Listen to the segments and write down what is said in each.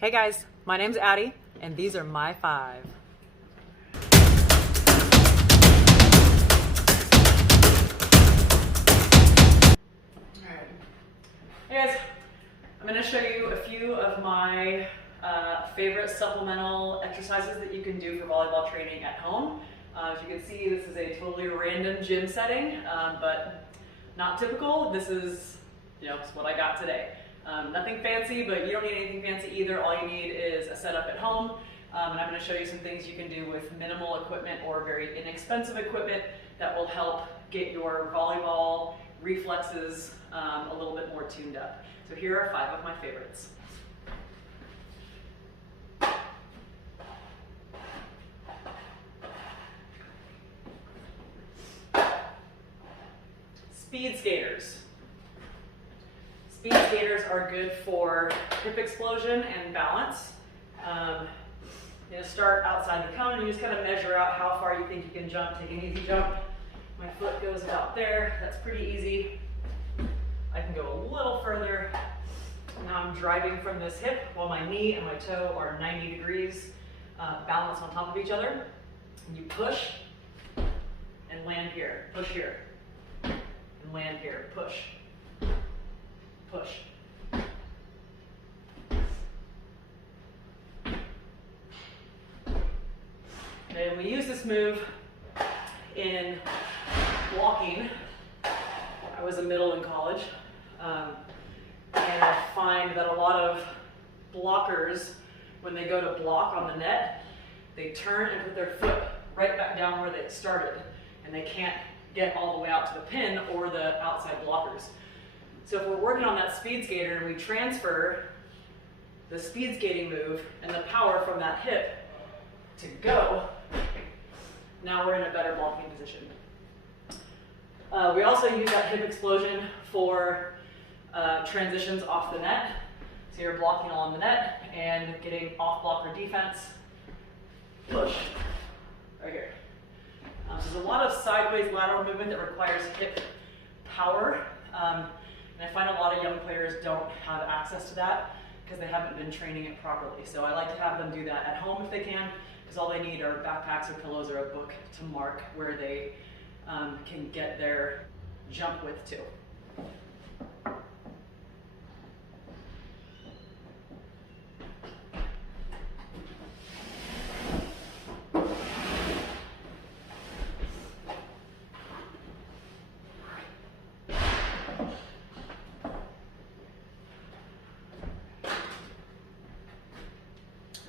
Hey guys, my name's Addie, and these are my 5. Alright. Hey guys, I'm going to show you a few of my favorite supplemental exercises that you can do for volleyball training at home. As you can see, this is a totally random gym setting, but not typical. This is, it's what I got today. Nothing fancy, but you don't need anything fancy either. All you need is a setup at home, and I'm going to show you some things you can do with minimal equipment or very inexpensive equipment that will help get your volleyball reflexes a little bit more tuned up. So here are 5 of my favorites. Speed skaters. Speed skaters are good for hip explosion and balance. Start outside the cone and you just kind of measure out how far you think you can jump. Take an easy jump. My foot goes about there. That's pretty easy. I can go a little further. Now I'm driving from this hip while my knee and my toe are 90 degrees balanced on top of each other. And you push and land here. Push here. And land here. Push. Push. And we use this move in walking. I was a middle in college, and I find that a lot of blockers, when they go to block on the net, they turn and put their foot right back down where they started, and they can't get all the way out to the pin or the outside blockers. So if we're working on that speed skater and we transfer the speed skating move and the power from that hip to go, now we're in a better blocking position. We also use that hip explosion for transitions off the net. So you're blocking along the net and getting off blocker defense. Push, right here. So there's a lot of sideways lateral movement that requires hip power. And I find a lot of young players don't have access to that because they haven't been training it properly. So I like to have them do that at home if they can, because all they need are backpacks or pillows or a book to mark where they can get their jump width to.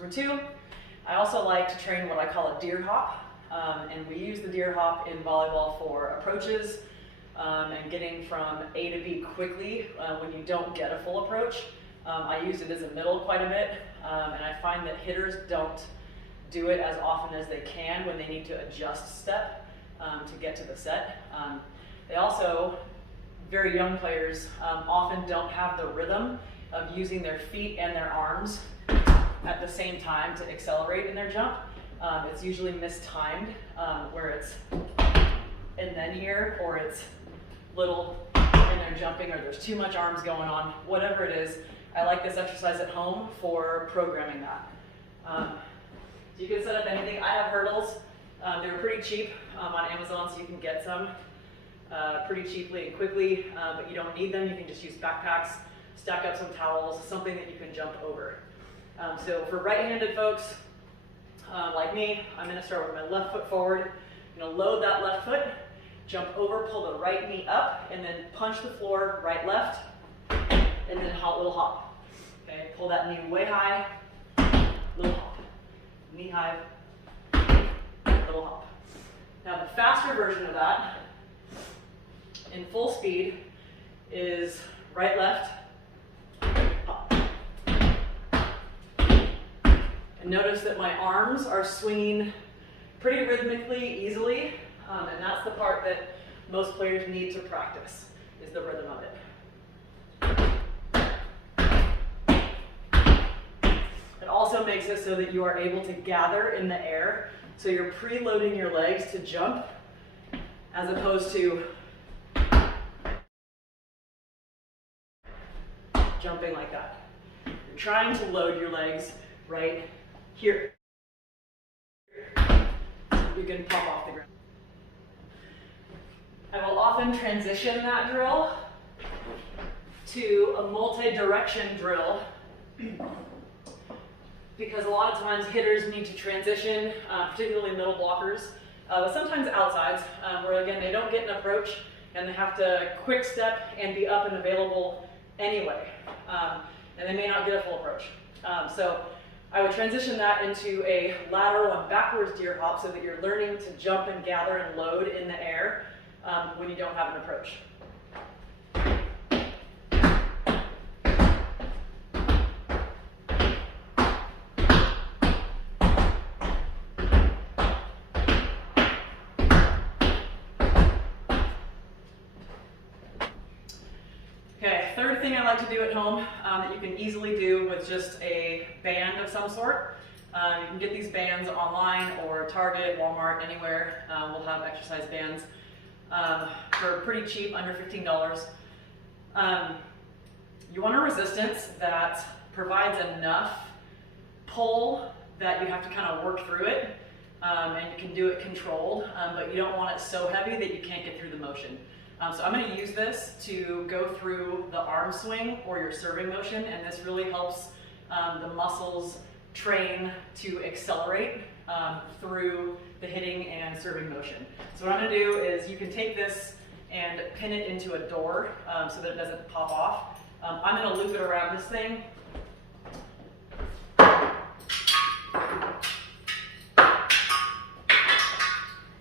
Number 2, I also like to train what I call a deer hop, and we use the deer hop in volleyball for approaches and getting from A to B quickly when you don't get a full approach. I use it as a middle quite a bit, and I find that hitters don't do it as often as they can when they need to adjust step to get to the set. They also, very young players, often don't have the rhythm of using their feet and their arms at the same time to accelerate in their jump. It's usually mistimed, where it's and then here, or it's little and they're jumping, or there's too much arms going on. Whatever it is, I like this exercise at home for programming that. So you can set up anything. I have hurdles. They're pretty cheap on Amazon, so you can get some pretty cheaply and quickly, but you don't need them. You can just use backpacks, stack up some towels, something that you can jump over. So for right-handed folks, like me, I'm going to start with my left foot forward. I'm going to load that left foot, jump over, pull the right knee up, and then punch the floor right, left, and then little hop. Okay, pull that knee way high, little hop. Knee high, little hop. Now the faster version of that, in full speed, is right, left, hop. And notice that my arms are swinging pretty rhythmically, easily, and that's the part that most players need to practice, is the rhythm of it. It also makes it so that you are able to gather in the air, so you're preloading your legs to jump, as opposed to jumping like that. You're trying to load your legs right here. You can pop off the ground. I will often transition that drill to a multi-direction drill because a lot of times hitters need to transition, particularly middle blockers, but sometimes outsides, where again they don't get an approach and they have to quick step and be up and available anyway, and they may not get a full approach. So I would transition that into a lateral and backwards deer hop so that you're learning to jump and gather and load in the air when you don't have an approach. Okay, third thing I like to do at home that you can easily do with just a band of some sort. You can get these bands online or Target, Walmart, anywhere. We'll have exercise bands for pretty cheap, under $15. You want a resistance that provides enough pull that you have to kind of work through it, and you can do it controlled, but you don't want it so heavy that you can't get through the motion. So I'm going to use this to go through the arm swing or your serving motion, and this really helps the muscles train to accelerate through the hitting and serving motion. So what I'm going to do is you can take this and pin it into a door so that it doesn't pop off. I'm going to loop it around this thing. There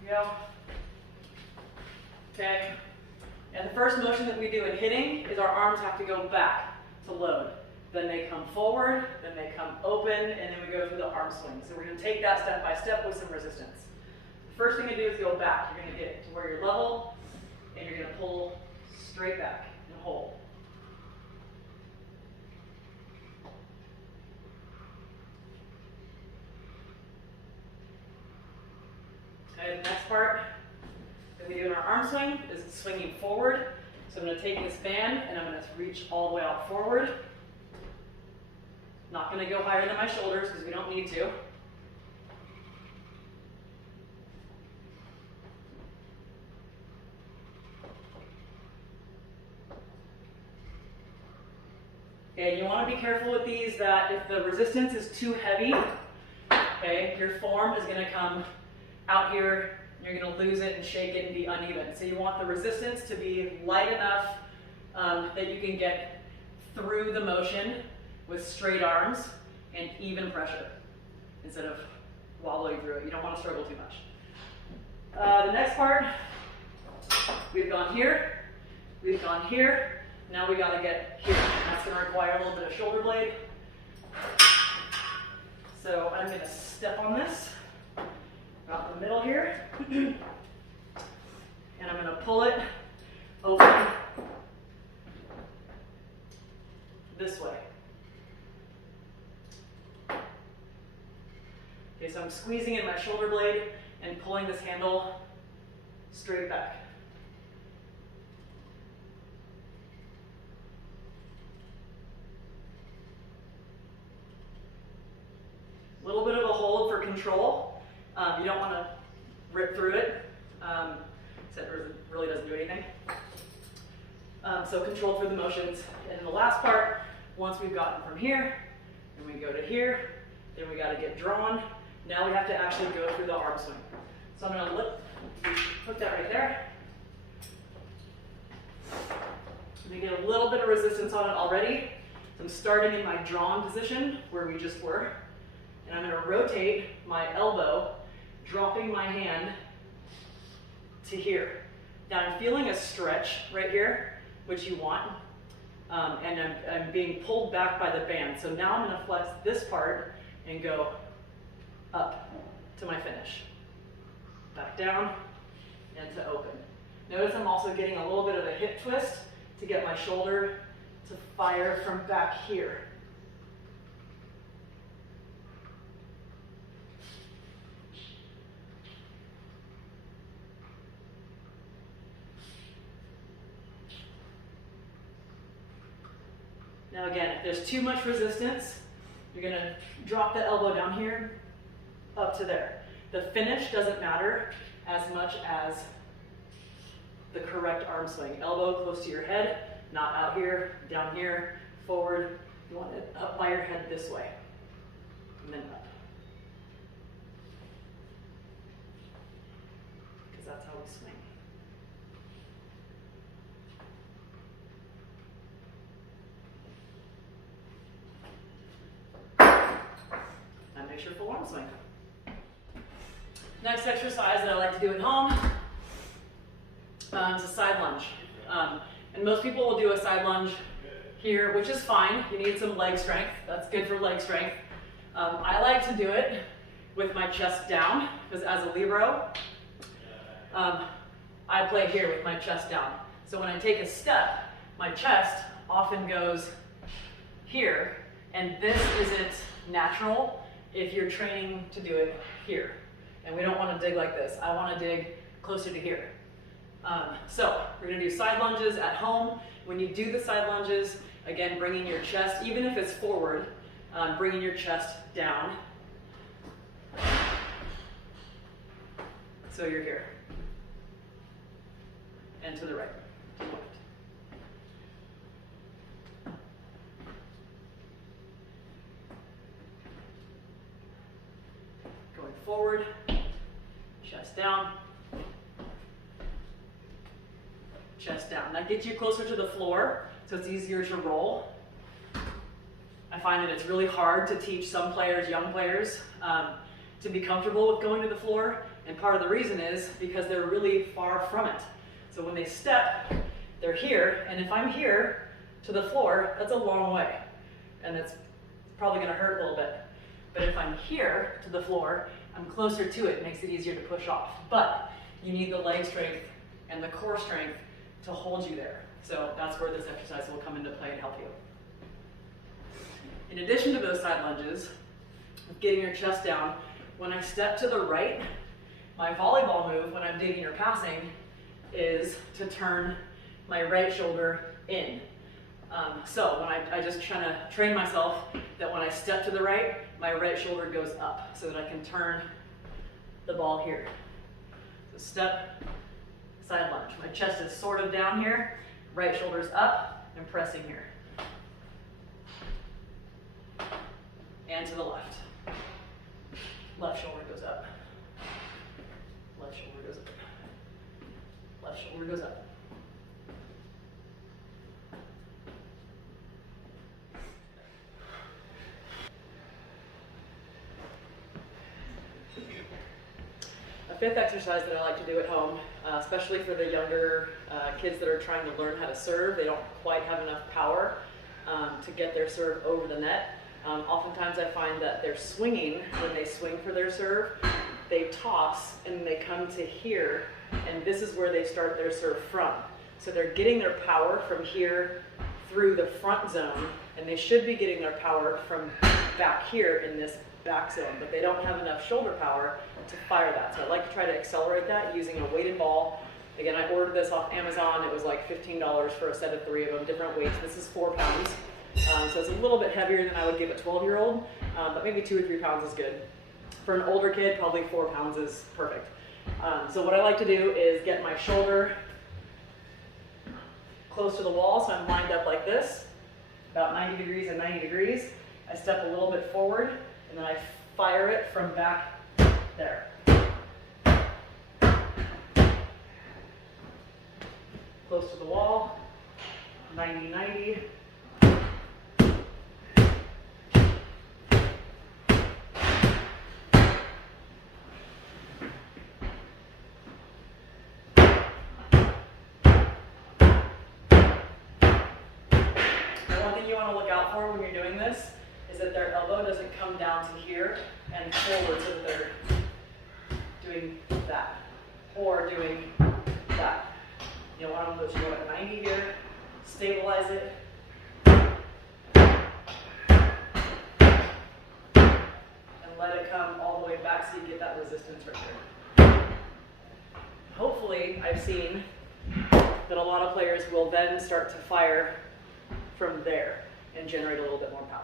you go. Okay. And the first motion that we do in hitting is our arms have to go back to load. Then they come forward, then they come open, and then we go through the arm swing. So we're going to take that step by step with some resistance. The first thing to do is go back. You're going to get it to where you're level, and you're going to pull straight back and hold. Okay, the next part that we do in our arm swing is swinging forward. So I'm going to take this band and I'm going to reach all the way out forward. Not going to go higher than my shoulders because we don't need to. Okay, you want to be careful with these that if the resistance is too heavy, okay, your form is going to come out here, you're going to lose it and shake it and be uneven. So you want the resistance to be light enough that you can get through the motion with straight arms and even pressure instead of wobbling through it. You don't want to struggle too much. The next part, we've gone here, we've gone here, now we got to get here. That's going to require a little bit of shoulder blade. So I'm going to step on this about the middle here, and I'm going to pull it open this way. Okay, so I'm squeezing in my shoulder blade and pulling this handle straight back. A little bit of a hold for control. You don't want to rip through it, except it really doesn't do anything. So control through the motions. And then the last part, once we've gotten from here, and we go to here, then we got to get drawn. Now we have to actually go through the arm swing. So I'm going to put that right there. I'm going to get a little bit of resistance on it already. So I'm starting in my drawn position where we just were. And I'm going to rotate my elbow, dropping my hand to here. Now I'm feeling a stretch right here, which you want. And I'm being pulled back by the band. So now I'm going to flex this part and go up to my finish. Back down and to open. Notice I'm also getting a little bit of a hip twist to get my shoulder to fire from back here. Now again, if there's too much resistance, you're gonna drop the elbow down here, up to there. The finish doesn't matter as much as the correct arm swing. Elbow close to your head, not out here, down here, forward. You want it up by your head this way, and then up. Because that's how we swing. And make sure full arm swing. Next exercise that I like to do at home is a side lunge. And most people will do a side lunge here, which is fine. You need some leg strength. That's good for leg strength. I like to do it with my chest down, because as a libero, I play here with my chest down. So when I take a step, my chest often goes here, and this isn't natural if you're training to do it here. And we don't want to dig like this. I want to dig closer to here. So we're going to do side lunges at home. When you do the side lunges, again, bringing your chest, even if it's forward, bringing your chest down. So you're here. And to the right, to the left. Going forward, chest down, chest down. That gets you closer to the floor, so it's easier to roll. I find that it's really hard to teach some players, young players, to be comfortable with going to the floor, and part of the reason is because they're really far from it. So when they step, they're here, and if I'm here to the floor, that's a long way, and it's probably going to hurt a little bit. But if I'm here to the floor, I'm closer to it. It makes it easier to push off. But you need the leg strength and the core strength to hold you there. So that's where this exercise will come into play and help you. In addition to those side lunges, getting your chest down, when I step to the right, my volleyball move when I'm digging or passing is to turn my right shoulder in. So when I just try to train myself that when I step to the right, my right shoulder goes up so that I can turn the ball here. So step, side lunge. My chest is sort of down here, right shoulder's up, and pressing here. And to the left. Left shoulder goes up. Left shoulder goes up. Left shoulder goes up. A fifth exercise that I like to do at home, especially for the younger kids that are trying to learn how to serve, they don't quite have enough power to get their serve over the net. Oftentimes I find that they're swinging when they swing for their serve. They toss and they come to here, and this is where they start their serve from. So they're getting their power from here through the front zone, and they should be getting their power from back here in this back zone, but they don't have enough shoulder power to fire that. So I like to try to accelerate that using a weighted ball. Again, I ordered this off Amazon. It was like $15 for a set of 3 of them, different weights. This is 4 pounds. So it's a little bit heavier than I would give a 12-year-old, but maybe 2 or 3 pounds is good. For an older kid, probably 4 pounds is perfect. So what I like to do is get my shoulder close to the wall, so I'm lined up like this, about 90 degrees and 90 degrees. I step a little bit forward, and then I fire it from back there. Close to the wall, 90-90. When you're doing this is that their elbow doesn't come down to here and forward so that they're doing that or doing that. You don't want them to go at 90 here, stabilize it, and let it come all the way back so you get that resistance right there. Hopefully, I've seen that a lot of players will then start to fire from there. and generate a little bit more power.